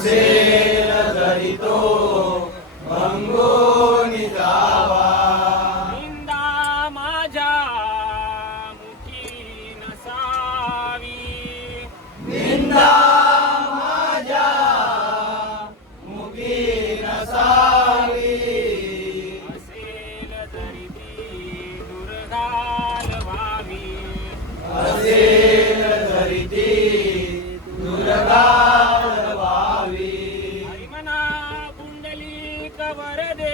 असेल तरी तो भंगून जावा. निंदा माझ्या मुखी नसावी. निंदा माझ्या मुखी नसावी. असेल तरी ती दुर्गाल व्हावी. असेल तरी ती दुर्गाल व्हावी. हरिमना पुंडलिक वरदेव.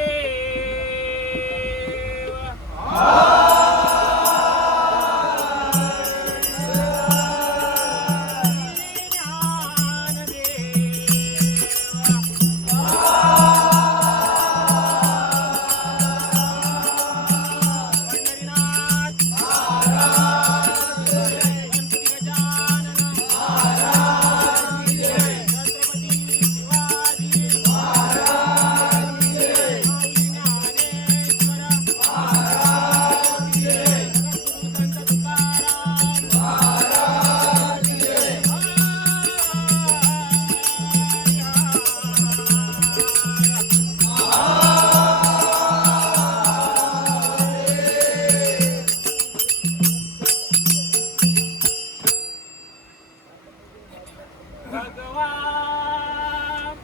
भगवान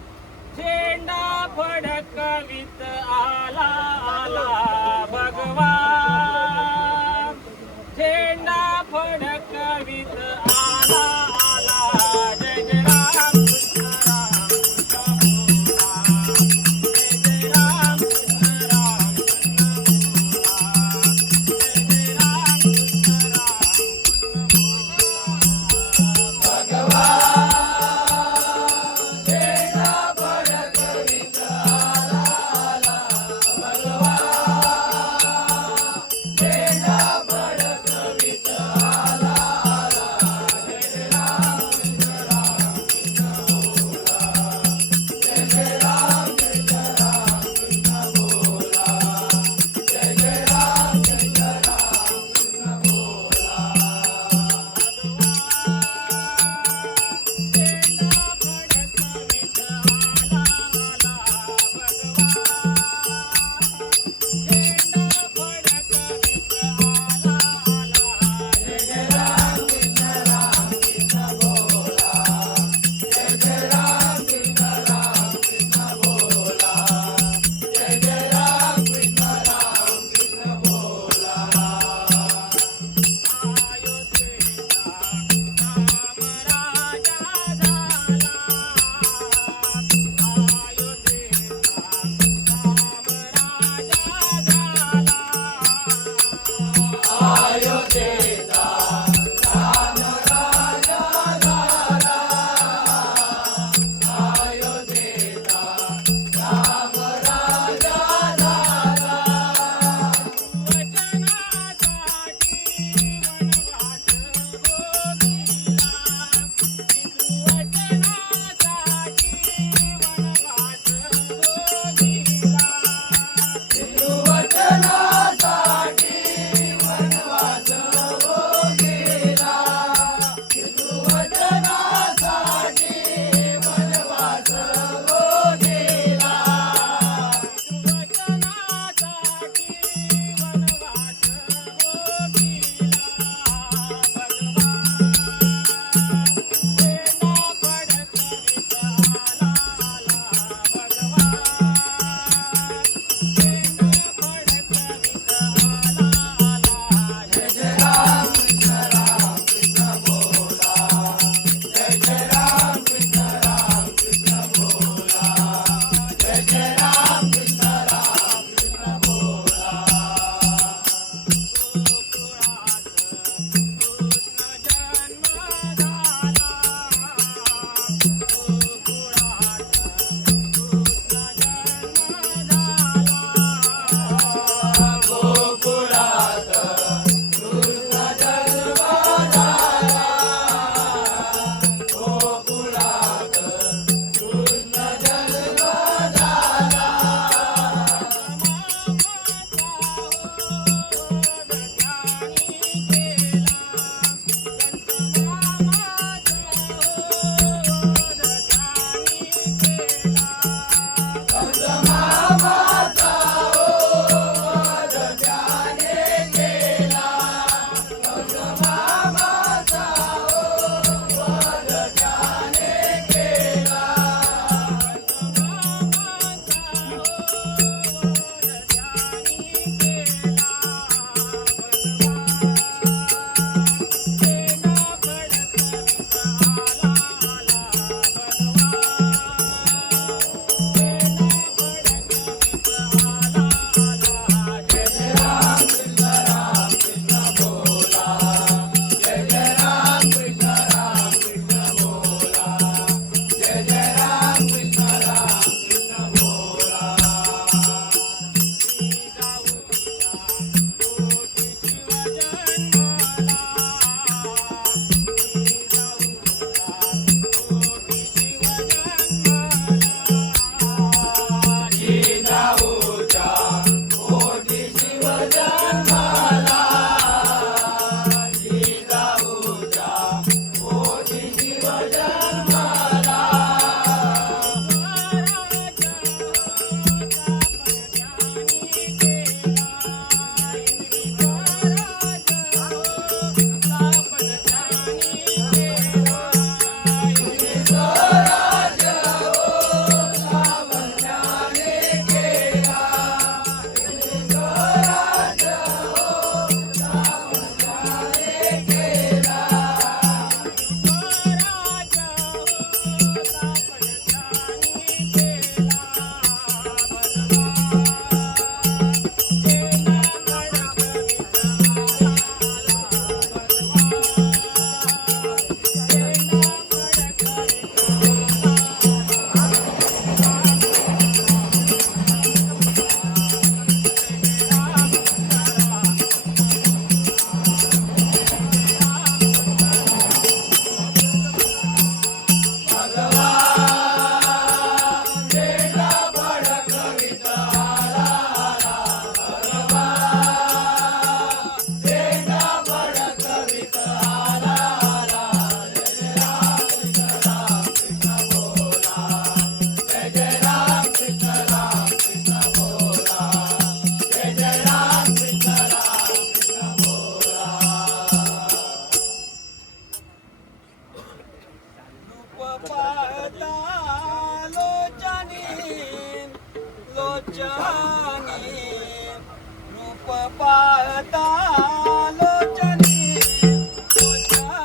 झेंडा फडकवित आला आला. भगवान झेंडा फडकवित आला आला. जय जय राम कृष्ण राम कृष्ण बोला. जय जय राम कृष्ण राम कृष्ण बोला. जय जय राम कृष्ण राम कृष्ण बोला. झेंडा फडकवित आला. रूप पाहता लोचनी लोचनी रूप पाहता लोचनी लोचनी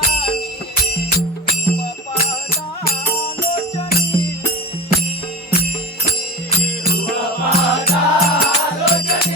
रूप पाहता लोचनी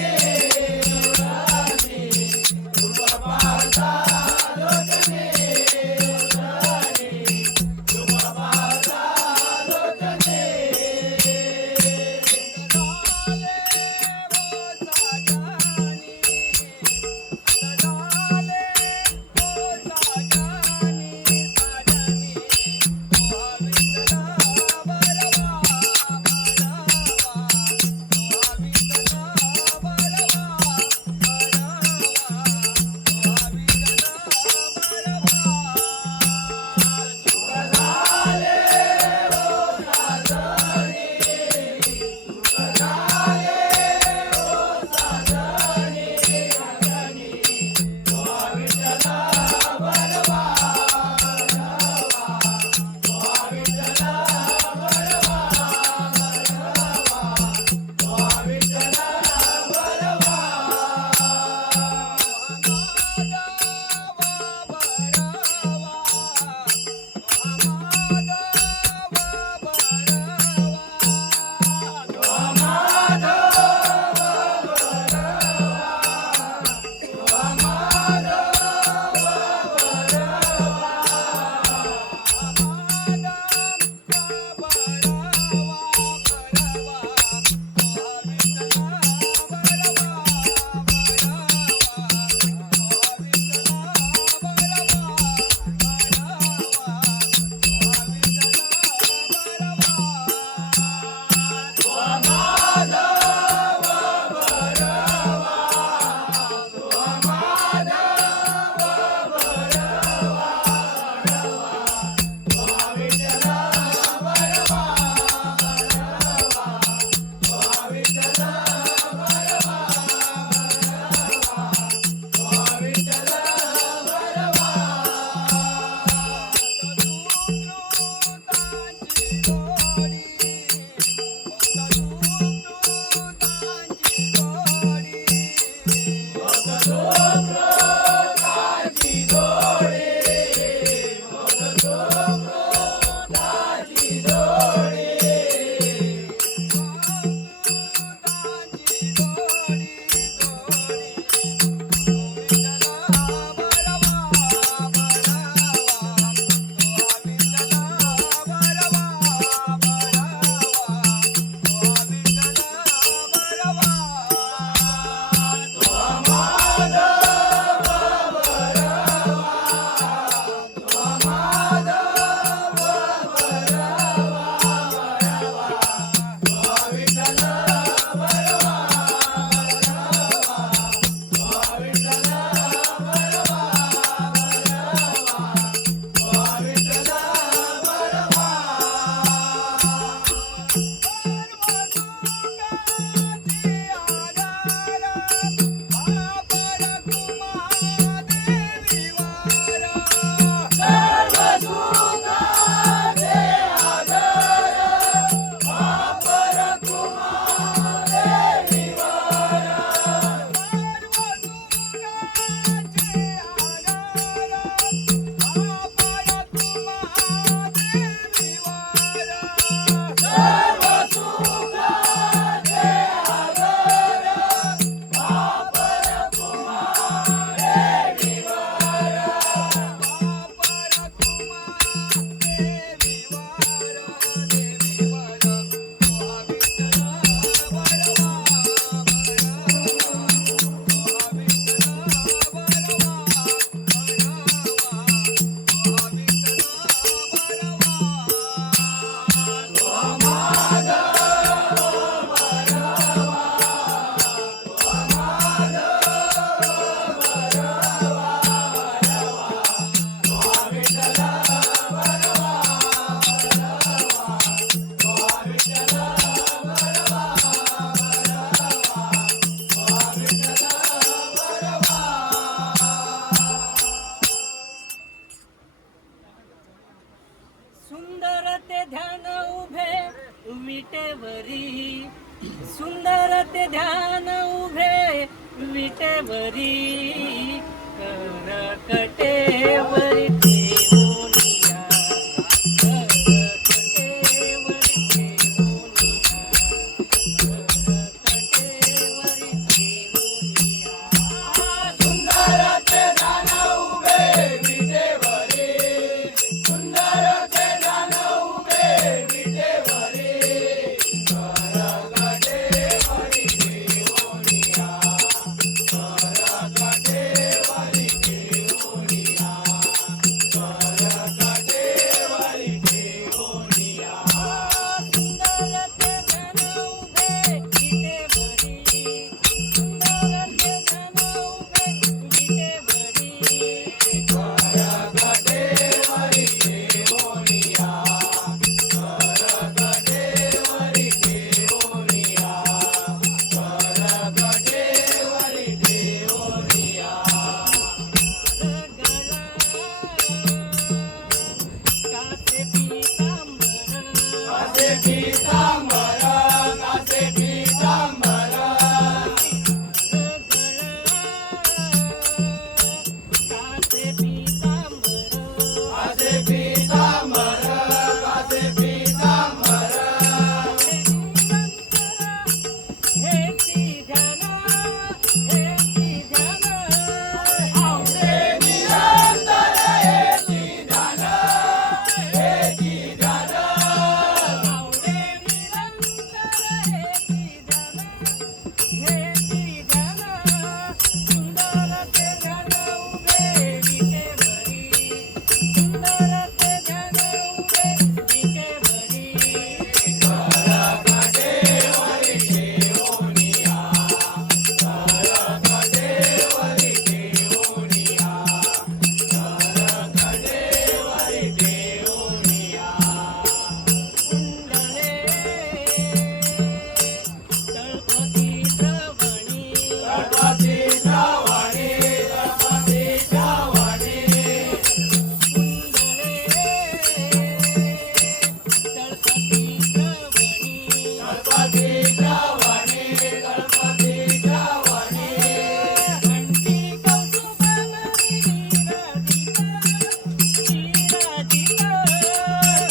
ते ध्यान उभे विटेवरी, सुंदर ते ध्यान उभे विटेवरी, करकटेवरी ठेवूनिया, करकटेवरी ठेवूनिया, करकटेवरी ठेवूनिया. सुंदर ते ध्यान उभे विटेवरी, सुंदर ते ध्यान उभे विटेवरी, करकटेवरी ठेवूनिया, करकटेवरी ठेवूनिया, करकटेवरी ठेवूनिया. सुंदर ते ध्यान उभे विटेवरी, सुंदर ते ध्यान उभे विटेवरी, करकटेवरी ठेवूनिया, करकटेवरी ठेवूनिया, करकटेवरी ठेवूनिया. कासे पीतांबर, कासे पीतांबर, कासे पीतांबर, कासे पीतांबर, कासे पीतांबर, कासे पीतांबर. हे ती ध्यान, हे ती ध्यान, आवडे निरंतर हेची ध्यान, हेची ध्यान, आवडे निरंतर हे ती ध्यान, हे ती ध्यान, सुंदर ते ध्यान उभे विटेवरी, सुंदर ते ध्यान उभे विटेवरी, करकटेवरी ठेवूनिया, करकटेवरी ठेवूनिया, करकटेवरी ठेवूनिया. कुंडले तळपती श्रवणी, गणपती श्रावणी, गणपती श्रावणी, कुंडले तळपती श्रवणी, गणपती श्रावणी, गणपती श्रावणी. घंटी कौतुकामणी विराजित,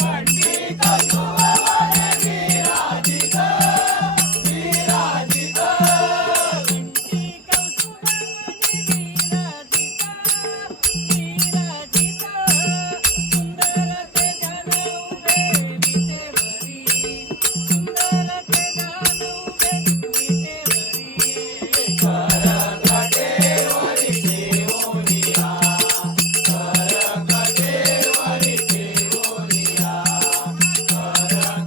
घंटी कौतुकामणी विराजित, विराजित. घंटी कौतुकामणी विराजित, विराजित, सुंदर ते ध्यान उभे विटेवरी, सुंदर ते ध्यान उभे विटेवरी, करकटेवरी ठेवूनिया, करकटेवरी ठेवूनिया,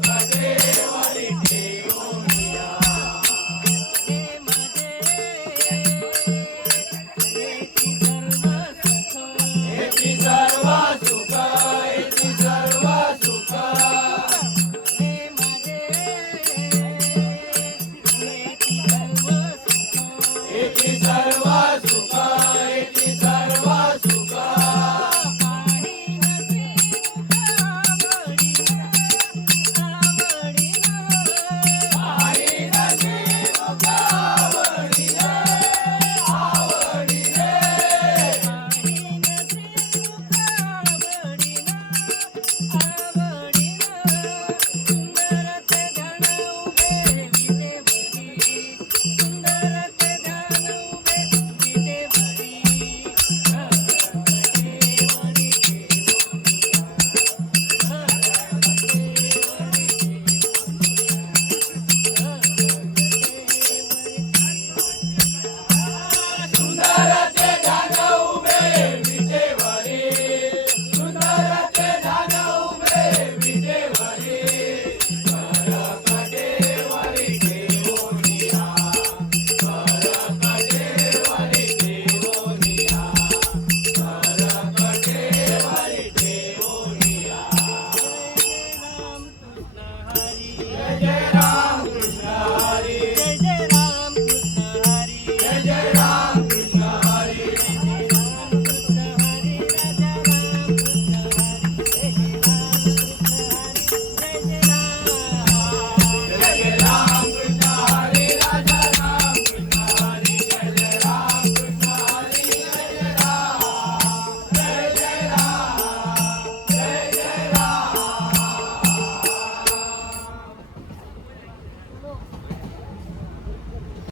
करकटेवरी ठेवूनिया. हे माझे हेची सर्व सुख, हेची सर्व